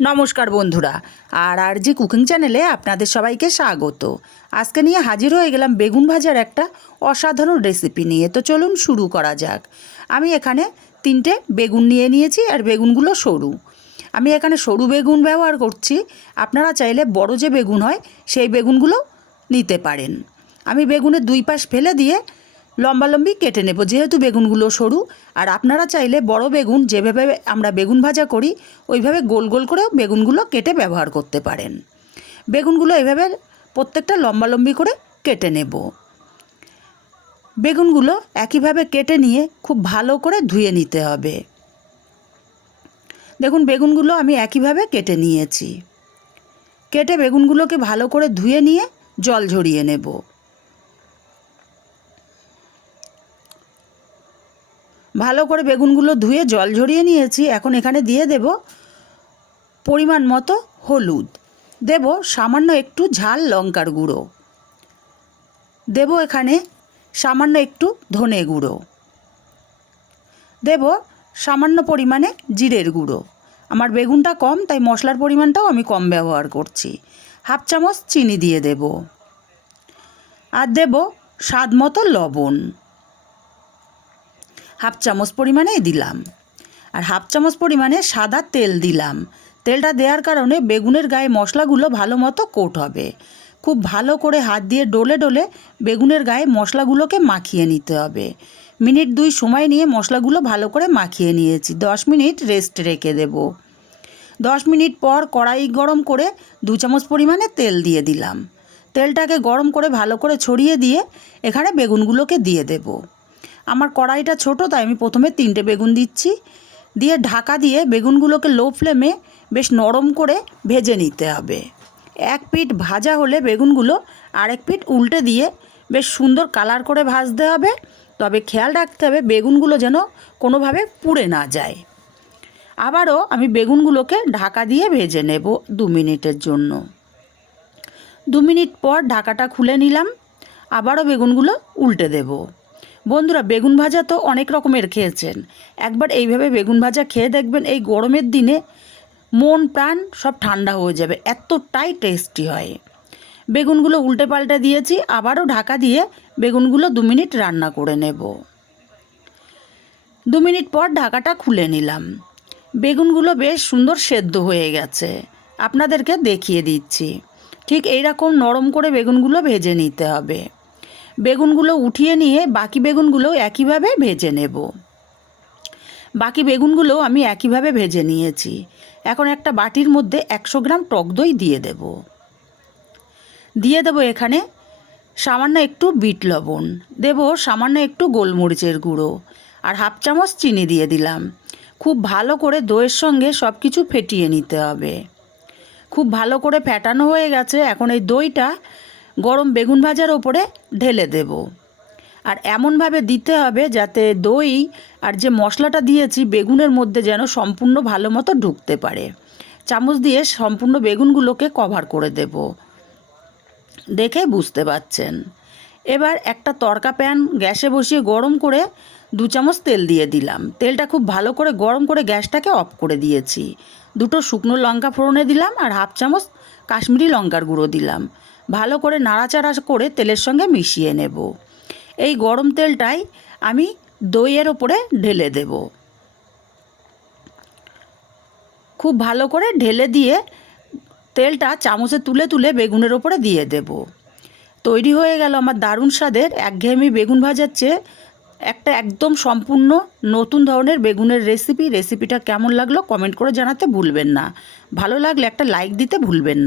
নমস্কার বন্ধুরা, আর আর জি কুকিং চ্যানেলে আপনাদের সবাইকে স্বাগত। আজকে নিয়ে হাজির হয়ে গেলাম বেগুন ভাজার একটা অসাধারণ রেসিপি নিয়ে। তো চলুন শুরু করা যাক। আমি এখানে তিনটে বেগুন নিয়ে নিয়েছি আর বেগুনগুলো সরু। আমি এখানে সরু বেগুন ব্যবহার করছি। আপনারা চাইলে বড় যে বেগুন হয়, সেই বেগুনগুলো নিতে পারেন। আমি বেগুনের দুই পাশ ফেলে দিয়ে লম্বালম্বি কেটে নেব, যেহেতু বেগুনগুলো সরু। আর আপনারা চাইলে বড় বেগুন, যেভাবে আমরা বেগুন ভাজা করি, ওইভাবে গোল গোল করে বেগুনগুলো কেটে ব্যবহার করতে পারেন। বেগুনগুলো এভাবে প্রত্যেকটা লম্বালম্বি করে কেটে নেব। বেগুনগুলো একইভাবে কেটে নিয়ে খুব ভালো করে ধুয়ে নিতে হবে। দেখুন, বেগুনগুলো আমি একইভাবে কেটে নিয়েছি। কেটে বেগুনগুলোকে ভালো করে ধুয়ে নিয়ে জল ঝরিয়ে নেব। ভালো করে বেগুনগুলো ধুয়ে জল ঝরিয়ে নিয়েছি। এখন এখানে দিয়ে দেব পরিমাণ মতো হলুদ। দেব সামান্য একটু ঝাল লঙ্কার গুঁড়ো। দেব এখানে সামান্য একটু ধনে গুঁড়ো। দেব সামান্য পরিমাণে জিরের গুঁড়ো। আমার বেগুনটা কম, তাই মশলার পরিমাণটাও আমি কম ব্যবহার করছি। হাফ চামচ চিনি দিয়ে দেব। আর দেব স্বাদ মতো লবণ। হাফ চামচ পরিমাণেই দিলাম। আর হাফ চামচ পরিমাণে সাদা তেল দিলাম। তেলটা দেওয়ার কারণে বেগুনের গায়ে মশলাগুলো ভালো মতো কোট হবে। খুব ভালো করে হাত দিয়ে ডলে ডলে বেগুনের গায়ে মশলাগুলোকে মাখিয়ে নিতে হবে। মিনিট দুই সময় নিয়ে মশলাগুলো ভালো করে মাখিয়ে নিয়েছি। দশ মিনিট রেস্ট রেখে দেব। দশ মিনিট পর কড়াই গরম করে দু চামচ পরিমাণে তেল দিয়ে দিলাম। তেলটাকে গরম করে ভালো করে ছড়িয়ে দিয়ে এখানে বেগুনগুলোকে দিয়ে দেবো। আমার কড়াইটা ছোট, তাই আমি প্রথমে তিনটে বেগুন দিচ্ছি। দিয়ে ঢাকা দিয়ে বেগুনগুলোকে লো ফ্লেমে বেশ নরম করে ভেজে নিতে হবে। এক পিঠ ভাজা হলে বেগুনগুলো আরেক পিঠ উল্টে দিয়ে বেশ সুন্দর কালার করে ভাজতে হবে। তবে খেয়াল রাখতে হবে বেগুনগুলো যেন কোনোভাবে পুড়ে না যায়। আবারও আমি বেগুনগুলোকে ঢাকা দিয়ে ভেজে নেব দু মিনিটের জন্য। দু মিনিট পর ঢাকাটা খুলে নিলাম। আবারও বেগুনগুলো উল্টে দেবো। বন্ধুরা, বেগুন ভাজা তো অনেক রকমের খেয়েছেন। একবার এইভাবে বেগুন ভাজা খেয়ে দেখবেন, এই গরমের দিনে মন, প্রাণ সব ঠান্ডা হয়ে যাবে, এতটাই টেস্টি হয়। বেগুনগুলো উল্টে পাল্টে দিয়েছি, আবারও ঢাকা দিয়ে বেগুনগুলো দু মিনিট রান্না করে নেব। দু মিনিট পর ঢাকাটা খুলে নিলাম। বেগুনগুলো বেশ সুন্দর সেদ্ধ হয়ে গেছে, আপনাদেরকে দেখিয়ে দিচ্ছি। ঠিক এইরকম নরম করে বেগুনগুলো ভেজে নিতে হবে। বেগুনগুলো উঠিয়ে নিয়ে বাকি বেগুনগুলো একইভাবে ভেজে নেব। বাকি বেগুনগুলো আমি একইভাবে ভেজে নিয়েছি। এখন একটা বাটির মধ্যে একশো গ্রাম টক দই দিয়ে দেব। দিয়ে দেব এখানে সামান্য একটু বিট লবণ। দেব সামান্য একটু গোলমরিচের গুঁড়ো আর হাফ চামচ চিনি দিয়ে দিলাম। খুব ভালো করে দইয়ের সঙ্গে সব কিছু ফেটিয়ে নিতে হবে। খুব ভালো করে ফেটানো হয়ে গেছে। এখন এই দইটা গরম বেগুন ভাজার ওপরে ঢেলে দেব। আর এমনভাবে দিতে হবে যাতে দই আর যে মশলাটা দিয়েছি বেগুনের মধ্যে যেন সম্পূর্ণ ভালো মতো ঢুকতে পারে। চামচ দিয়ে সম্পূর্ণ বেগুনগুলোকে কভার করে দেব। দেখে বুঝতে পাচ্ছেন? এবার একটা তরকা প্যান গ্যাসে বসিয়ে গরম করে দু চামচ তেল দিয়ে দিলাম। তেলটা খুব ভালো করে গরম করে গ্যাসটাকে অফ করে দিয়েছি। দুটো শুকনো লঙ্কা ফোড়নে দিলাম আর হাফ চামচ কাশ্মীরি লঙ্কার গুঁড়ো দিলাম। ভালো করে নাড়াচাড়া করে তেলের সঙ্গে মিশিয়ে নেব। এই গরম তেলটাই আমি দইয়ের ওপরে ঢেলে দেব। খুব ভালো করে ঢেলে দিয়ে তেলটা চামচে তুলে তুলে বেগুনের ওপরে দিয়ে দেব। তৈরি হয়ে গেল আমার দারুণ স্বাদের একঘেয়েমি বেগুন ভাজার চেয়ে একটা একদম সম্পূর্ণ নতুন ধরনের বেগুনের রেসিপি রেসিপিটা কেমন লাগল কমেন্ট করে জানাতে ভুলবেন না। ভালো লাগলে একটা লাইক দিতে ভুলবেন না।